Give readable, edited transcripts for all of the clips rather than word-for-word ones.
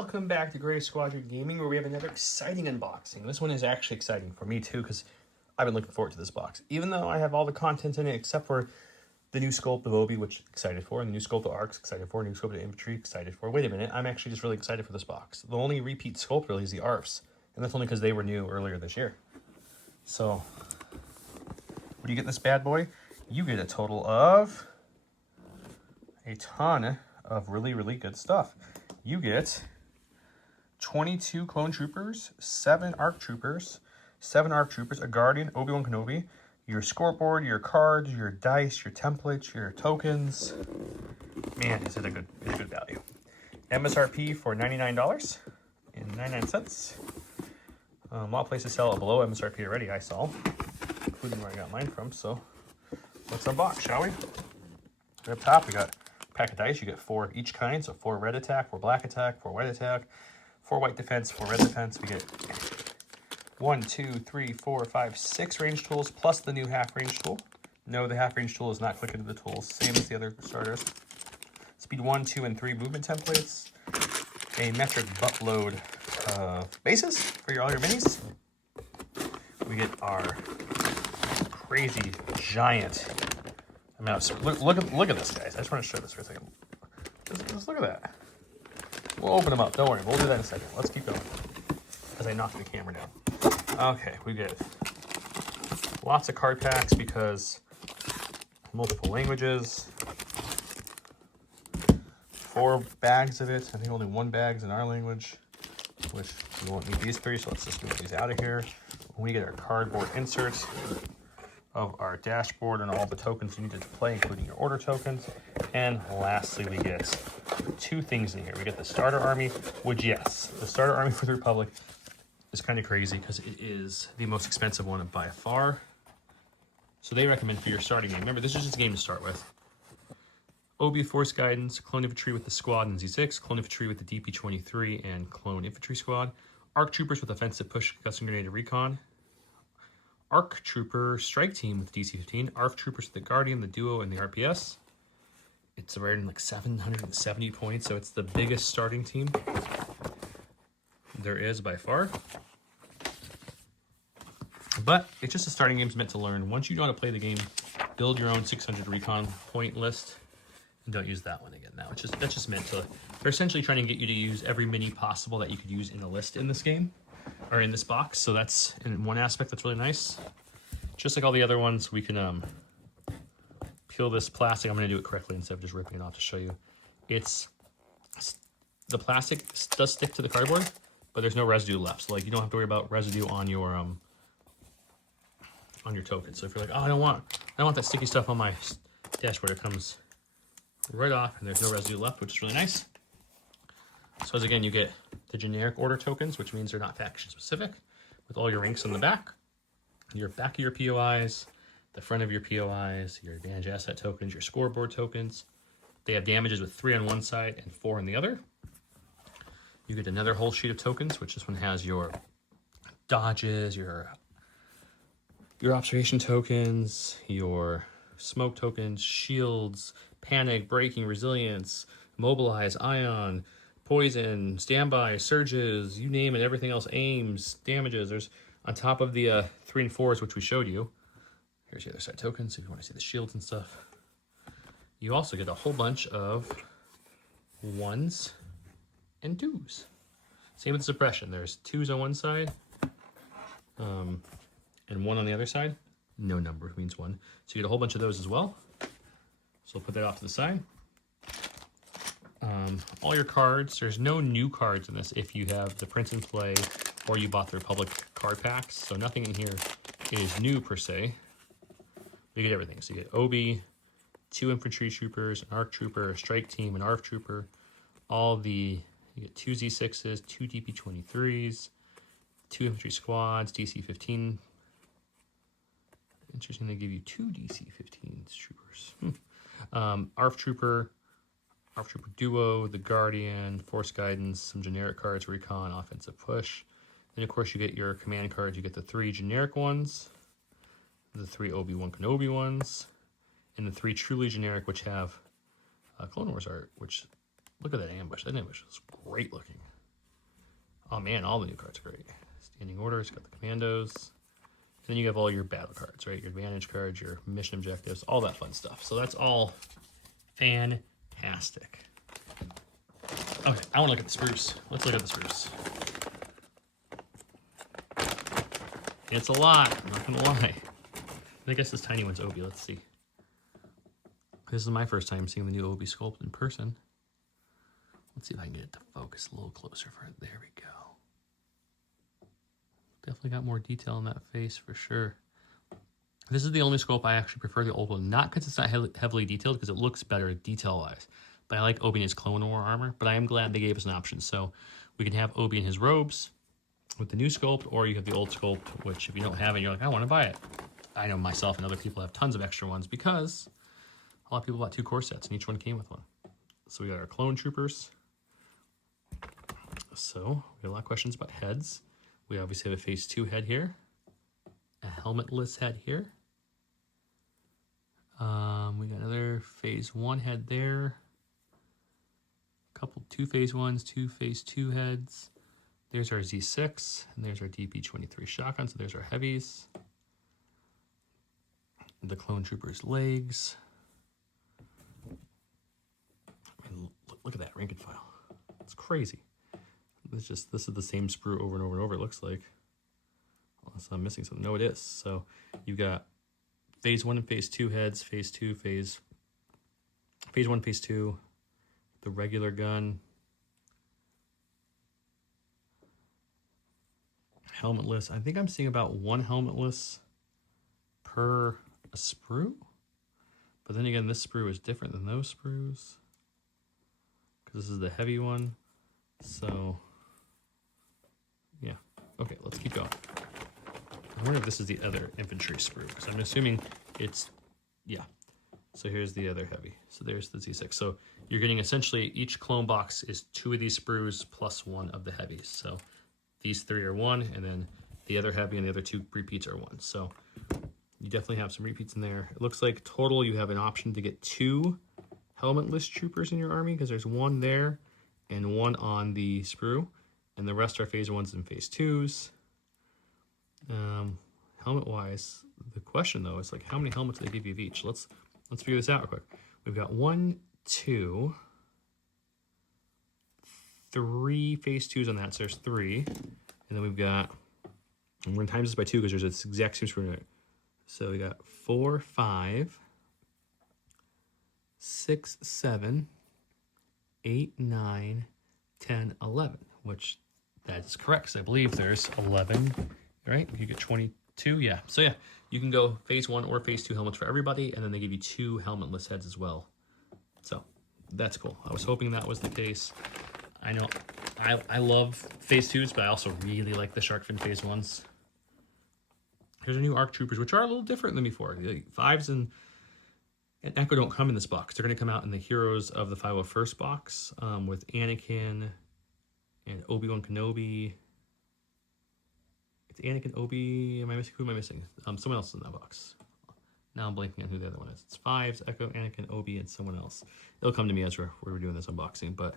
Welcome back to Gray Squadron Gaming, where we have another exciting unboxing. This one is actually exciting for me too, because I've been looking forward to this box. Even though I have all the content in it, except for the new sculpt of Obi, which I'm excited for, and the new sculpt of Arcs, excited for, new sculpt of Infantry, excited for. Wait a minute, I'm actually just really excited for this box. The only repeat sculpt really is the ARFs, and that's only because they were new earlier this year. So, what do you get this bad boy? You get a total of a ton of really, really good stuff. You get 22 clone troopers, 7 arc troopers, a guardian, Obi-Wan Kenobi, your scoreboard, your cards, your dice, your templates, your tokens. Man, is it a good value. MSRP for $99.99. A lot of places sell it below MSRP already, I saw, including where I got mine from. So let's unbox, shall we? Right up top, we got pack of dice. You get 4 each kind, so 4 red attack, 4 black attack, 4 white attack, 4 white defense, 4 red defense. We get 1, 2, 3, 4, 5, 6 range tools plus the new half range tool. No, the half range tool is not click into the tools, same as the other starters. Speed 1, 2, and 3 movement templates. A metric buttload bases for all your minis. We get our crazy giant amount of, look at this, guys. I just want to show this for a second. Just look at that. We'll open them up. Don't worry. We'll do that in a second. Let's keep going as I knock the camera down. Okay, we get lots of card packs because multiple languages. 4 bags of it. I think only 1 bag's in our language, which we won't need these 3, so let's just move these out of here. We get our cardboard inserts of our dashboard and all the tokens you needed to play, including your order tokens. And lastly, we get 2 things in here. We get the starter army, which, yes, the starter army for the Republic is kind of crazy because it is the most expensive one by far. So they recommend for your starting game. Remember, this is just a game to start with. Obi Force Guidance, Clone Infantry with the Squad and Z6, Clone Infantry with the DP-23 and Clone Infantry Squad, Arc Troopers with Offensive Push, Custom Grenade Recon, Arc Trooper Strike Team with DC-15, Arc Troopers with the Guardian, the Duo, and the RPS. It's rated like 770 points, so it's the biggest starting team there is by far. But it's just a starting game. It's meant to learn. Once you know how to play the game, build your own 600 recon point list, and don't use that one again now. That's just meant to, they're essentially trying to get you to use every mini possible that you could use in a list in this game, or in this box. So that's in one aspect that's really nice. Just like all the other ones, we can peel this plastic. I'm going to do it correctly instead of just ripping it off to show you. The plastic does stick to the cardboard, but there's no residue left. So like you don't have to worry about residue on your token. So if you're like, oh, I don't want that sticky stuff on my dashboard, it comes right off and there's no residue left, which is really nice. So as again, you get the generic order tokens, which means they're not faction specific, with all your ranks on the back of your POIs, the front of your POIs, your advantage asset tokens, your scoreboard tokens. They have damages with 3 on one side and 4 on the other. You get another whole sheet of tokens, which this one has your dodges, your observation tokens, your smoke tokens, shields, panic, braking, resilience, mobilize, ion, poison, standby, surges, you name it, everything else, aims, damages. There's on top of the 3 and 4s, which we showed you. Here's the other side tokens, if you want to see the shields and stuff. You also get a whole bunch of 1s and 2s. Same with suppression. There's 2s on one side, and 1 on the other side. No number means 1. So you get a whole bunch of those as well. So we'll put that off to the side. All your cards, there's no new cards in this if you have the print and play or you bought the Republic card packs. So nothing in here is new per se. You get everything. So you get Obi, 2 infantry troopers, an arc trooper, a strike team, an ARF trooper, you get 2 Z6s, 2 DP-23s, 2 infantry squads, DC-15. Interesting, they give you 2 DC-15 troopers. ARF trooper duo, the Guardian, Force Guidance, some generic cards, Recon, Offensive Push. Then, of course, you get your command cards. You get the 3 generic ones, the 3 Obi-Wan Kenobi ones, and the 3 truly generic, which have Clone Wars art, which, look at that ambush. That ambush is great looking. Oh man, all the new cards are great. Standing orders, got the commandos. Then you have all your battle cards, right? Your advantage cards, your mission objectives, all that fun stuff. So that's all fantastic. Okay, I want to look at the spruce. Let's look at the spruce. It's a lot, I'm not gonna lie. I guess this tiny one's Obi, let's see. This is my first time seeing the new Obi sculpt in person. Let's see if I can get it to focus a little closer for it. There we go. Definitely got more detail in that face for sure. This is the only sculpt I actually prefer the old one. Not because it's not heavily detailed, because it looks better detail-wise. But I like Obi in his Clone War armor, but I am glad they gave us an option. So we can have Obi in his robes with the new sculpt, or you have the old sculpt, which if you don't have it, you're like, I want to buy it. I know myself and other people have tons of extra ones because a lot of people bought 2 core sets and each one came with one. So we got our clone troopers. So we got a lot of questions about heads. We obviously have a phase 2 head here, a helmetless head here. We got another phase 1 head there. A couple 2 phase 1s, 2 phase 2 heads. There's our Z6, and there's our DP-23 shotgun, so there's our heavies. The clone trooper's legs. I mean, look at that rank and file. It's crazy. This is the same sprue over and over and over, it looks like. Unless I'm missing something. No, it is. So you've got phase 1 and phase 2 heads, phase 2, phase 1, phase 2, the regular gun, helmetless. I think I'm seeing about 1 helmetless per a sprue. But then again, this sprue is different than those sprues, because this is the heavy one. So yeah, okay, let's keep going. I wonder if this is the other infantry sprue, because I'm assuming it's, yeah. So here's the other heavy. So there's the Z6. So you're getting essentially each clone box is 2 of these sprues plus 1 of the heavies. So these 3 are 1, and then the other heavy and the other 2 repeats are 1. So you definitely have some repeats in there. It looks like total you have an option to get 2 helmetless troopers in your army, because there's 1 there and 1 on the sprue, and the rest are phase 1s and phase 2s. Helmet wise, the question though is like, how many helmets do they give you of each? Let's figure this out real quick. We've got 1, 2, 3 phase 2s on that, so there's 3, and then we've got, and we're gonna times this by 2 because there's this exact same sprue in it. So we got 4, 5, 6, 7, 8, 9, 10, 11, which that is correct, because I believe there's 11, right? You get 22, yeah. So yeah, you can go phase 1 or phase 2 helmets for everybody, and then they give you 2 helmetless heads as well. So that's cool. I was hoping that was the case. I know I love phase 2s, but I also really like the shark fin phase 1s. Here's our new ARC troopers, which are a little different than before. The 5s and Echo don't come in this box. They're going to come out in the Heroes of the 501st box, with Anakin and Obi-Wan Kenobi. It's Anakin, Obi. Am I missing? Who am I missing? Someone else is in that box. Now I'm blanking on who the other one is. It's 5s, Echo, Anakin, Obi, and someone else. It'll come to me as we're doing this unboxing, but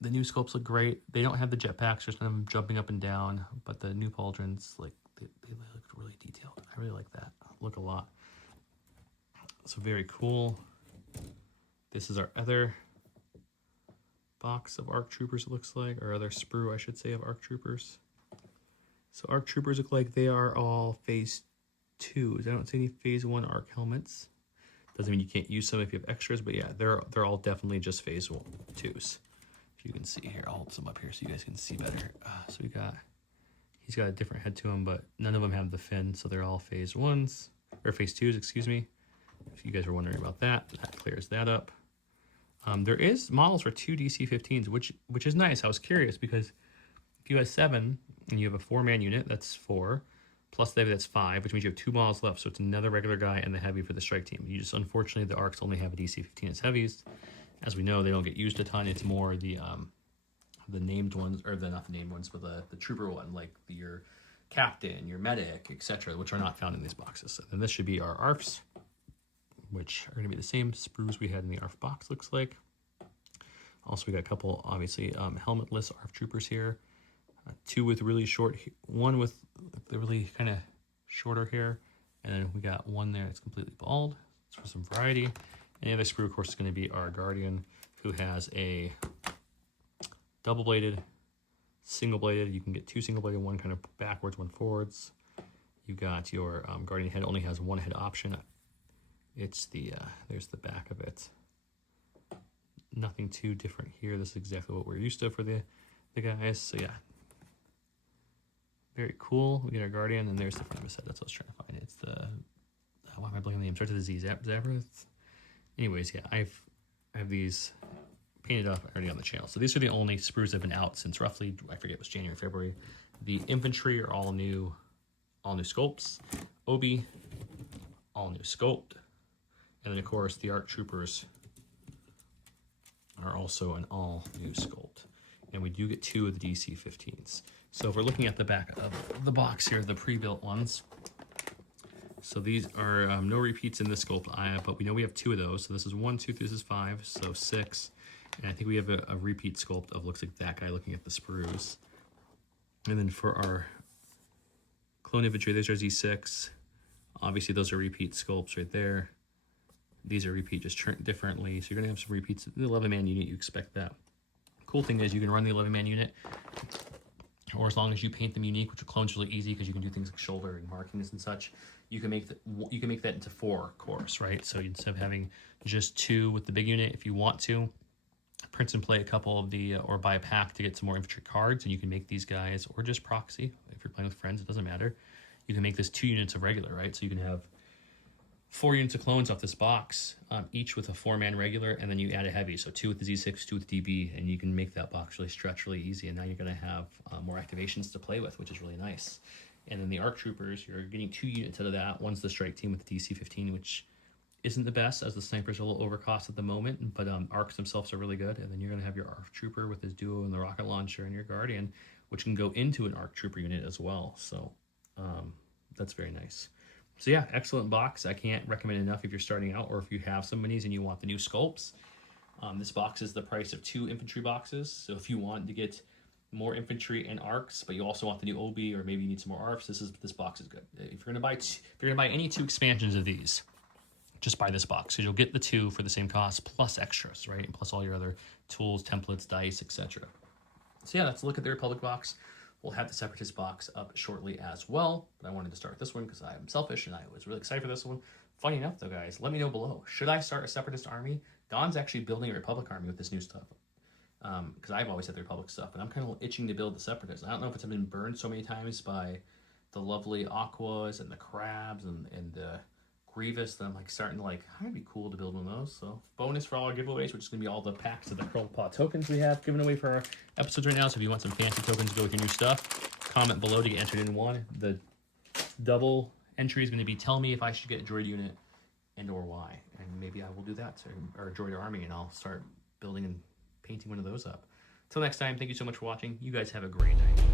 the new sculpts look great. They don't have the jetpacks, there's none of them jumping up and down, but the new pauldrons, like, they look really detailed. I really like that. Look a lot. So very cool. This is our other box of ARC troopers, it looks like, or other sprue, I should say, of ARC troopers. So ARC troopers look like they are all phase 2s. I don't see any phase 1 ARC helmets. Doesn't mean you can't use some if you have extras, but yeah, they're all definitely just phase 2s. If you can see here, I'll hold some up here so you guys can see better. So he's got a different head to him, but none of them have the fin, so they're all phase 1s, or phase 2s, excuse me. If you guys were wondering about that, that clears that up. There is models for 2 DC-15s, which is nice. I was curious because if you have 7 and you have a 4-man unit, that's 4, plus the heavy, that's 5, which means you have 2 models left. So it's another regular guy and the heavy for the strike team. You just, unfortunately, the ARCs only have a DC-15 as heavies. As we know, they don't get used a ton. It's more the named ones, or not the named ones, but the trooper one, like your captain, your medic, etc., which are not found in these boxes. And then this should be our ARFs, which are going to be the same sprues we had in the ARF box, looks like. Also, we got a couple, obviously, helmetless ARF troopers here. Two with really short, one with the really kind of shorter hair, and then we got one there that's completely bald. It's for some variety. And the other sprue, of course, is going to be our Guardian, who has a double-bladed, single-bladed. You can get two single-bladed, one kind of backwards, one forwards. You got your Guardian head, only has one head option. It's the, there's the back of it. Nothing too different here. This is exactly what we're used to for the guys. So yeah, very cool. We get our Guardian, and there's the front of his head. That's what I was trying to find. It's the, why am I blanking on the name? Starts with a Z. Zabrith. Anyways, yeah, I have these painted up already on the channel. So these are the only sprues that have been out since roughly, I forget, it was January, February. The infantry are all new sculpts. Obi, all new sculpt. And then of course the ARC Troopers are also an all new sculpt. And we do get two of the DC-15s. So if we're looking at the back of the box here, the pre-built ones. So these are no repeats in this sculpt, but we know we have two of those. So this is 1, 2, 3, this is 5, so 6. And I think we have a repeat sculpt of, looks like that guy looking at the sprues. And then for our clone infantry, there's our Z6. Obviously those are repeat sculpts right there. These are repeat, just turned differently. So you're gonna have some repeats. The 11-man unit, you expect that. Cool thing is you can run the 11-man unit, or as long as you paint them unique, which a clone's really easy because you can do things like shoulder and markings and such. You can make that into 4 cores, right? So instead of having just 2 with the big unit, if you want to, print and play a couple of the, or buy a pack to get some more infantry cards, and you can make these guys, or just proxy, if you're playing with friends, it doesn't matter. You can make this 2 units of regular, right? So you can have 4 units of clones off this box, each with a 4-man regular, and then you add a heavy. So 2 with the Z6, 2 with the DB, and you can make that box really stretch really easy, and now you're gonna have more activations to play with, which is really nice. And then the ARC Troopers, you're getting 2 units out of that. One's the strike team with the DC-15, which isn't the best, as the snipers are a little overcost at the moment, but ARCs themselves are really good. And then you're gonna have your ARC Trooper with his duo and the rocket launcher, and your Guardian, which can go into an ARC Trooper unit as well. So that's very nice. So yeah, excellent box. I can't recommend enough if you're starting out, or if you have some minis and you want the new sculpts. This box is the price of 2 infantry boxes. So if you want to get more infantry and arcs, but you also want the new Obi, or maybe you need some more ARFs, this box is good. If you're gonna buy any 2 expansions of these, just buy this box, because you'll get the 2 for the same cost plus extras, right? And plus all your other tools, templates, dice, etc. So yeah, let's look at the Republic box. We'll have the Separatist box up shortly as well, but I wanted to start this one because I'm selfish and I was really excited for this one. Funny enough though, guys, let me know below. Should I start a Separatist army? Don's actually building a Republic army with this new stuff. Because I've always had the Republic stuff, but I'm kind of itching to build the Separatists. I don't know if it's been burned so many times by the lovely Aquas and the Crabs and the Grievous that I'm like starting to like, it'd be cool to build one of those. So bonus for all our giveaways, which is going to be all the packs of the Curled Paw tokens we have given away for our episodes right now. So if you want some fancy tokens to go with your new stuff, comment below to get entered in one. The double entry is going to be, tell me if I should get a droid unit and or why. And maybe I will do that, or a droid army, and I'll start building and painting one of those up. Till next time, thank you so much for watching. You guys have a great night.